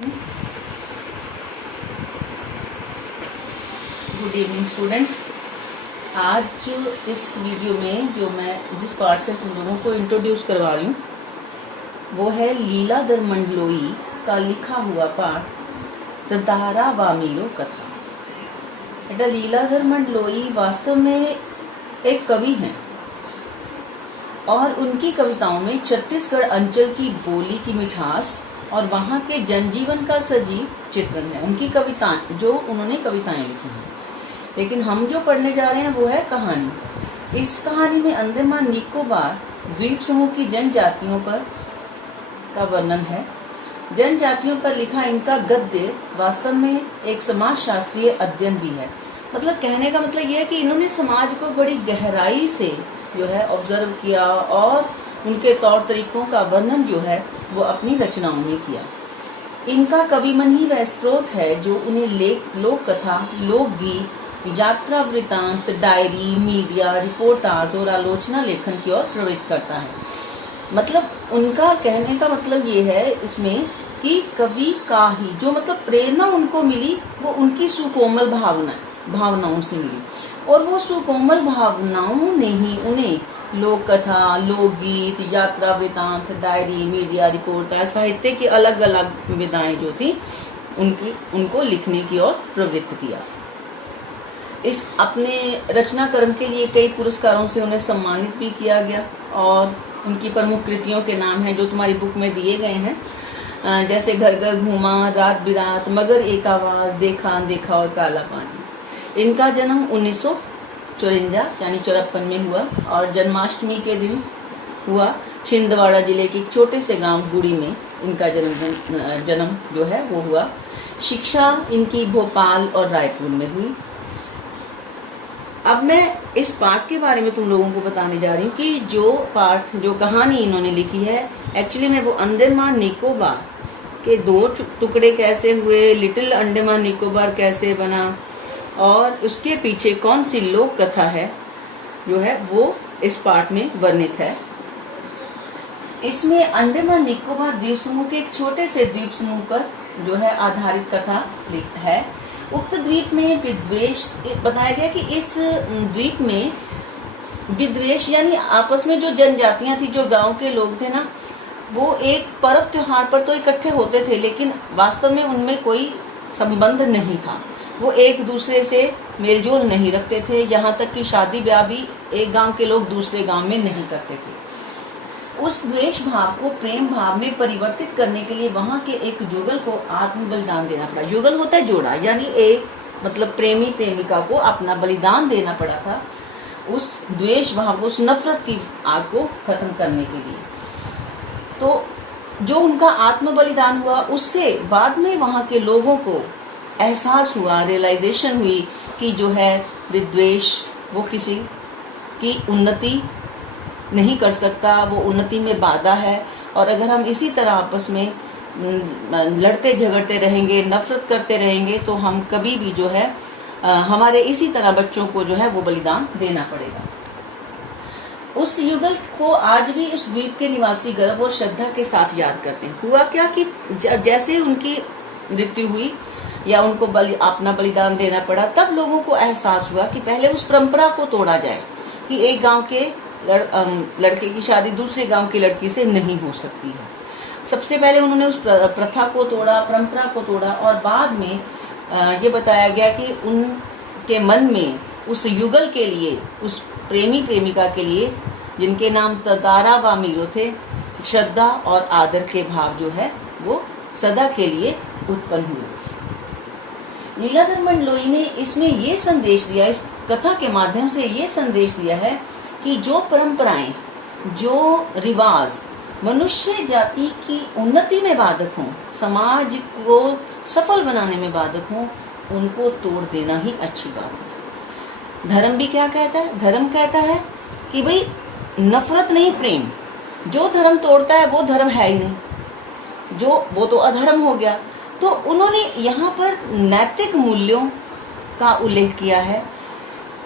Good evening students. आज इस video में जो मैं जिस पार्ट से तुम लोगों को इंट्रोड्यूस करवा रही हूँ वो है लीलाधर मंडलोई का लिखा हुआ पाठ द धारावामीरो कथा। बेटा, लीलाधर मंडलोई वास्तव में एक कवि हैं और उनकी कविताओं में छत्तीसगढ़ अंचल की बोली की मिठास और वहाँ के जनजीवन का सजीव चित्रण है। उनकी कविताएं जो उन्होंने कविताएं लिखी हैं, लेकिन हम जो पढ़ने जा रहे हैं वो है कहानी। इस कहानी में अंडमान निकोबार द्वीप समूह की जनजातियों पर का वर्णन है। जनजातियों पर लिखा इनका गद्य वास्तव में एक समाज शास्त्रीय अध्ययन भी है। मतलब कहने का मतलब यह है कि इन्होंने समाज को बड़ी गहराई से जो है ऑब्जर्व किया और उनके तौर तरीकों का वर्णन जो है वो अपनी रचनाओं में किया। इनका कवि मन ही वह स्रोत है जो उन्हें लोक कथा, लोकगीत, यात्रा वृतांत, डायरी, मीडिया, रिपोर्टाज और आलोचना लेखन की ओर प्रवृत्त करता है। मतलब उनका कहने का मतलब ये है इसमें कि कवि का ही जो मतलब प्रेरणा उनको मिली वो उनकी सुकोमल भावनाओं से मिली और वो सुकोमल भावनाओं ने ही उन्हें लोक कथा, लोकगीत, यात्रा वृतांत, डायरी, मीडिया, रिपोर्ट, साहित्य की अलग अलग विधाएं जो थी उनको लिखने की ओर प्रवृत्त किया। इस अपने रचना कर्म के लिए कई पुरस्कारों से उन्हें सम्मानित भी किया गया और उनकी प्रमुख कृतियों के नाम हैं जो तुम्हारी बुक में दिए गए हैं, जैसे घर घर घूमा, रात बिरात, मगर एक आवाज, देखा अनदेखा और काला पानी। इनका जन्म 1954 यानी 54 में हुआ और जन्माष्टमी के दिन हुआ। छिंदवाड़ा जिले के एक छोटे से गांव गुड़ी में इनका जन्म जो है वो हुआ। शिक्षा इनकी भोपाल और रायपुर में हुई। अब मैं इस पाठ के बारे में तुम लोगों को बताने जा रही हूँ कि जो कहानी इन्होंने लिखी है एक्चुअली में वो अंडमान निकोबार के दो टुकड़े कैसे हुए, लिटिल अंडमान निकोबार कैसे बना और उसके पीछे कौन सी लोक कथा है जो है वो इस पाठ में वर्णित है। इसमें अंडमान निकोबार द्वीप समूह के एक छोटे से द्वीप समूह पर जो है आधारित कथा है। उक्त द्वीप में विद्वेष बताया गया कि इस द्वीप में विद्वेष यानी आपस में जो जनजातियां थी, जो गांव के लोग थे ना, वो एक पर्व त्योहार पर तो इकट्ठे होते थे लेकिन वास्तव में उनमें कोई संबंध नहीं था। वो एक दूसरे से मेलजोल नहीं रखते थे, यहाँ तक कि शादी ब्याह भी एक गांव के लोग दूसरे गांव में नहीं करते थे। उस द्वेष भाव को प्रेम भाव में परिवर्तित करने के लिए वहां के एक युगल को आत्म बलिदान देना पड़ा। युगल होता है जोड़ा, यानी एक मतलब प्रेमी प्रेमिका को अपना बलिदान देना पड़ा था उस द्वेष भाव को, उस नफरत की आग को खत्म करने के लिए। तो जो उनका आत्म बलिदान हुआ उससे बाद में वहां के लोगों को एहसास हुआ, रियलाइजेशन हुई कि जो है विद्वेष वो किसी की उन्नति नहीं कर सकता, वो उन्नति में बाधा है। और अगर हम इसी तरह आपस में लड़ते झगड़ते रहेंगे, नफरत करते रहेंगे तो हम कभी भी जो है हमारे इसी तरह बच्चों को जो है वो बलिदान देना पड़ेगा। उस युगल को आज भी उस द्वीप के निवासी गर्व और श्रद्धा के साथ याद करते हैं। हुआ क्या कि जैसे उनकी मृत्यु हुई या उनको अपना बलिदान देना पड़ा, तब लोगों को एहसास हुआ कि पहले उस परंपरा को तोड़ा जाए कि एक गांव के लड़के की शादी दूसरे गांव की लड़की से नहीं हो सकती है। सबसे पहले उन्होंने उस प्रथा को तोड़ा, परंपरा को तोड़ा और बाद में ये बताया गया कि उनके मन में उस युगल के लिए, उस प्रेमी प्रेमिका के लिए जिनके नाम धारावामीरो थे, श्रद्धा और आदर के भाव जो है वो सदा के लिए उत्पन्न हुए। लीलाधर मंडलोई ने इसमें ये संदेश दिया, इस कथा के माध्यम से ये संदेश दिया है कि जो परंपराएं, जो रिवाज मनुष्य जाति की उन्नति में बाधक हों, समाज को सफल बनाने में बाधक हों, उनको तोड़ देना ही अच्छी बात है। धर्म भी क्या कहता है? धर्म कहता है कि भाई नफरत नहीं, प्रेम। जो धर्म तोड़ता है वो धर्म है ही नहीं, जो वो तो अधर्म हो गया। तो उन्होंने यहाँ पर नैतिक मूल्यों का उल्लेख किया है।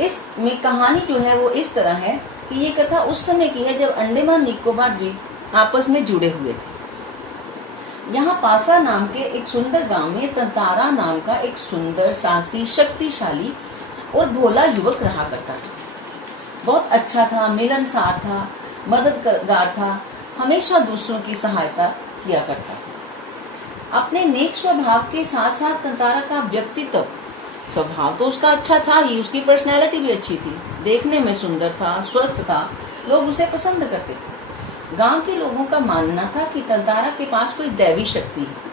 इसमें कहानी जो है वो इस तरह है कि ये कथा उस समय की है जब अंडमान निकोबार द्वीप आपस में जुड़े हुए थे। यहाँ पासा नाम के एक सुंदर गांव में तंतारा नाम का एक सुंदर, साहसी, शक्तिशाली और भोला युवक रहा करता था। बहुत अच्छा था, मिलनसार था, मददगार था, हमेशा दूसरों की सहायता किया करता था। अपने नेक स्वभाव के साथ साथ तंतारा का व्यक्तित्व, स्वभाव तो उसका अच्छा था ही, उसकी पर्सनैलिटी भी अच्छी थी, देखने में सुंदर था, स्वस्थ था, लोग उसे पसंद करते थे। गांव के लोगों का मानना था कि तंतारा के पास कोई दैवी शक्ति है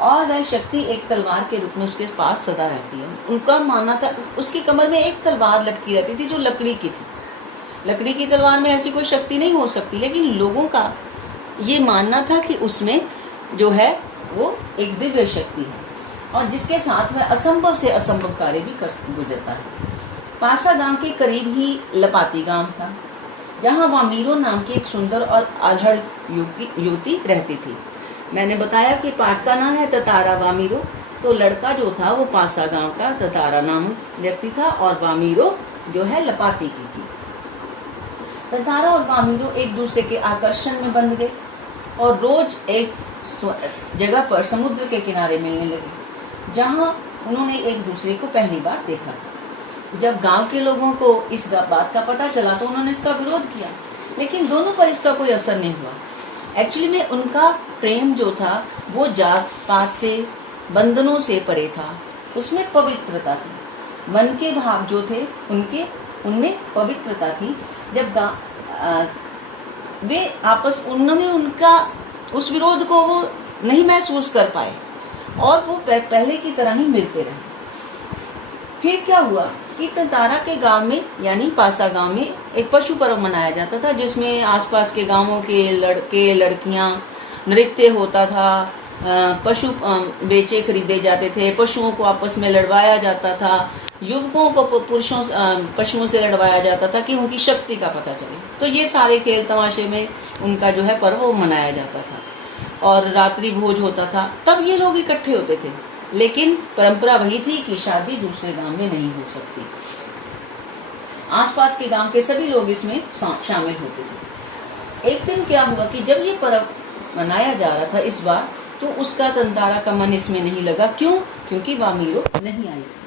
और वह शक्ति एक तलवार के रूप में उसके पास सदा रहती है। उनका मानना था, उसकी कमर में एक तलवार लटकी रहती थी जो लकड़ी की थी। लकड़ी की तलवार में ऐसी कोई शक्ति नहीं हो सकती, लेकिन लोगों का ये मानना था कि उसमें जो है वो एक दिव्य शक्ति है और जिसके साथ वह असंभव से असंभव कार्य भी कर गुजरता है। पासा गांव के करीब ही लपाती गांव था, जहाँ वामीरो नाम की एक सुंदर और अल्हड़ युवती रहती थी। मैंने बताया कि पाठ का नाम है ततारा वामीरो, तो लड़का जो था वो पासा गांव का ततारा नामक व्यक्ति था और वामीरो जो है लपाती की थी। ततारा और वामीरो एक दूसरे के आकर्षण में बंध गए और रोज एक जगह पर समुद्र के किनारे मिलने लगे, जहाँ उन्होंने एक दूसरे को पहली बार देखा था। जब गांव के लोगों को इस बात का पता चला तो उन्होंने इसका विरोध किया, लेकिन दोनों पर इसका कोई असर नहीं हुआ। एक्चुअली में उनका प्रेम जो था वो जात पात से, बंधनों से परे था, उसमें पवित्रता थी। मन के भाव जो थे उनमें पवित्रता थी। जब वे आपस उन्होंने उनका उस विरोध को वो नहीं महसूस कर पाए और वो पहले की तरह ही मिलते रहे। फिर क्या हुआ कि तंतारा के गांव में यानी पासा गांव में एक पशु पर्व मनाया जाता था, जिसमें आसपास के गांवों के लड़के लड़कियां नृत्य होता था, पशु बेचे खरीदे जाते थे, पशुओं को आपस में लड़वाया जाता था, युवकों को पशुओं से लड़वाया जाता था कि उनकी शक्ति का पता चले। तो ये सारे खेल तमाशे में उनका जो है पर्व वो मनाया जाता था और रात्रि भोज होता था। तब ये लोग इकट्ठे होते थे, लेकिन परंपरा वही थी कि शादी दूसरे गांव में नहीं हो सकती। आसपास के गांव के सभी लोग इसमें शामिल होते थे। एक दिन क्या हुआ कि जब ये पर्व मनाया जा रहा था इस बार, तो उसका तंतारा का मन इसमें नहीं लगा। क्यों? क्योंकि वामीरो नहीं आई थी।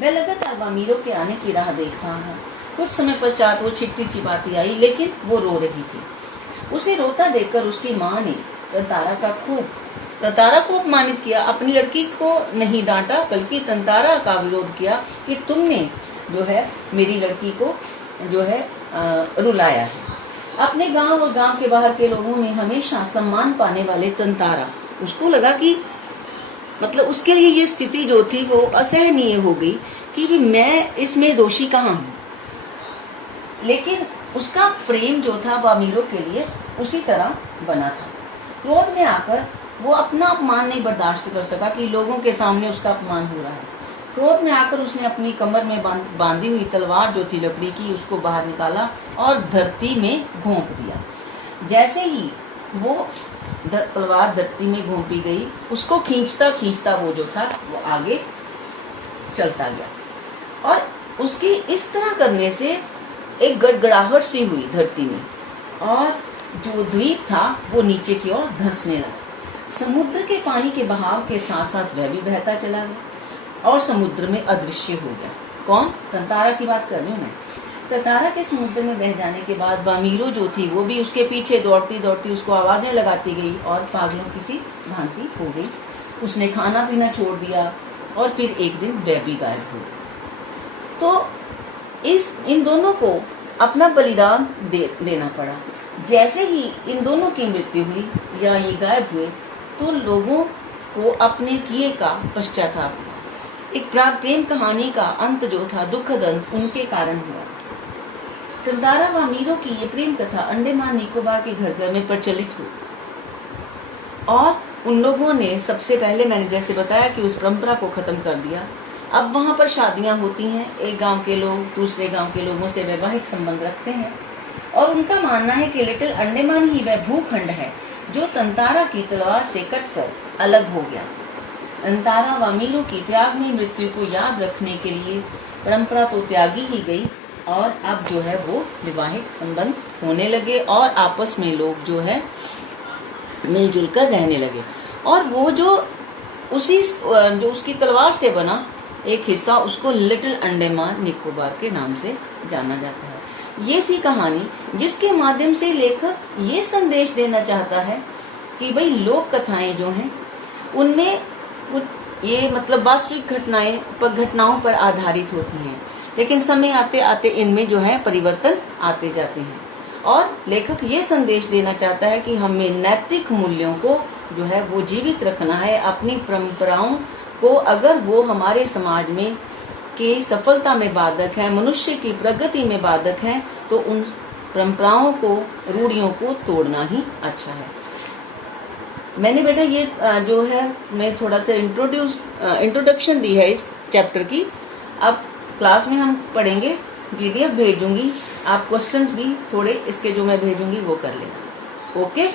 वह लगातार वामीरो के आने की राह देख रहा था। कुछ समय पश्चात वो छिपती छिपाती आई, लेकिन वो रो रही थी। उसे रोता देखकर उसकी माँ ने तंतारा को अपमानित किया। अपनी लड़की को नहीं डांटा, बल्कि तंतारा का विरोध किया कि तुमने जो है मेरी लड़की को जो है रुलाया है। अपने गांव और गांव के बाहर के लोगों में हमेशा सम्मान पाने वाले तंतारा, उसको लगा कि मतलब उसके लिए ये स्थिति जो थी वो असहनीय हो गई कि मैं इसमें दोषी कहाँ हूँ। लेकिन उसका प्रेम जो था वामीरो के लिए उसी तरह बना था। क्रोध में आकर वो अपना अपमान नहीं बर्दाश्त कर सका कि लोगों के सामने उसका अपमान हो रहा है। क्रोध में आकर उसने अपनी कमर में बांधी हुई तलवार जो थी लकड़ी की, उसको बाहर निकाला और धरती में घोंप दिया। जैसे ही वो तलवार धरती में घोंपी गई, उसको खींचता खींचता वो जो था वो आगे चलता गया और उसकी इस तरह करने से एक गड़गड़ाहट सी हुई धरती में और जो द्वीप था वो नीचे की ओर धंसने लगा। समुद्र के पानी के बहाव के साथ साथ वह भी बहता चला गया और समुद्र में अदृश्य हो गया। कौन? तंतारा की बात कर रही हूँ मैं। तंतारा के समुद्र में बह जाने के बाद वामीरो जो थी वो भी उसके पीछे दौड़ती दौड़ती उसको आवाजें लगाती गई और पागलों की सी भांति हो गई। उसने खाना पीना छोड़ दिया और फिर एक दिन वह भी गायब हो गई। तो इन दोनों को अपना बलिदान देना पड़ा। जैसे ही इन दोनों की मृत्यु हुई या ये गायब हुए, तो लोगों को अपने किए का पश्चाताप हुआ। एक प्रेम कहानी का अंत जो था, दुखद अंत, उनके कारण हुआ। तंतारा वामीरो की ये प्रेम कथा अंडमान निकोबार के घर घर में प्रचलित हुई और उन लोगों ने सबसे पहले, मैंने जैसे बताया कि उस परंपरा को खत्म कर दिया। अब वहां पर शादियां होती हैं, एक गांव के लोग दूसरे गांव के लोगों से वैवाहिक संबंध रखते हैं और उनका मानना है कि लिटिल अंडमान ही वह भूखंड है जो तंतारा की तलवार से कटकर अलग हो गया। तंतारा वामीरो की त्यागमयी मृत्यु को याद रखने के लिए परंपरा तो त्यागी ही गई और अब जो है वो वैवाहिक संबंध होने लगे और आपस में लोग जो है मिलजुल कर रहने लगे। और वो जो उसकी तलवार से बना एक हिस्सा, उसको लिटिल अंडमान निकोबार के नाम से जाना जाता है। ये थी कहानी जिसके माध्यम से लेखक ये संदेश देना चाहता है कि भाई लोक कथाएं जो हैं उनमें कुछ ये मतलब वास्तविक घटनाओं पर आधारित होती हैं, लेकिन समय आते आते इनमें जो है परिवर्तन आते जाते हैं। और लेखक ये संदेश देना चाहता है कि हमें नैतिक मूल्यों को जो है वो जीवित रखना है, अपनी परंपराओं को अगर वो हमारे समाज में की सफलता में बाधक है, मनुष्य की प्रगति में बाधक है, तो उन परंपराओं को, रूढ़ियों को तोड़ना ही अच्छा है। मैंने बेटा ये जो है मैं थोड़ा सा इंट्रोडक्शन दी है इस चैप्टर की। अब क्लास में हम पढ़ेंगे, PDF भेजूंगी, आप क्वेश्चंस भी थोड़े इसके जो मैं भेजूंगी वो कर लेना। ओके।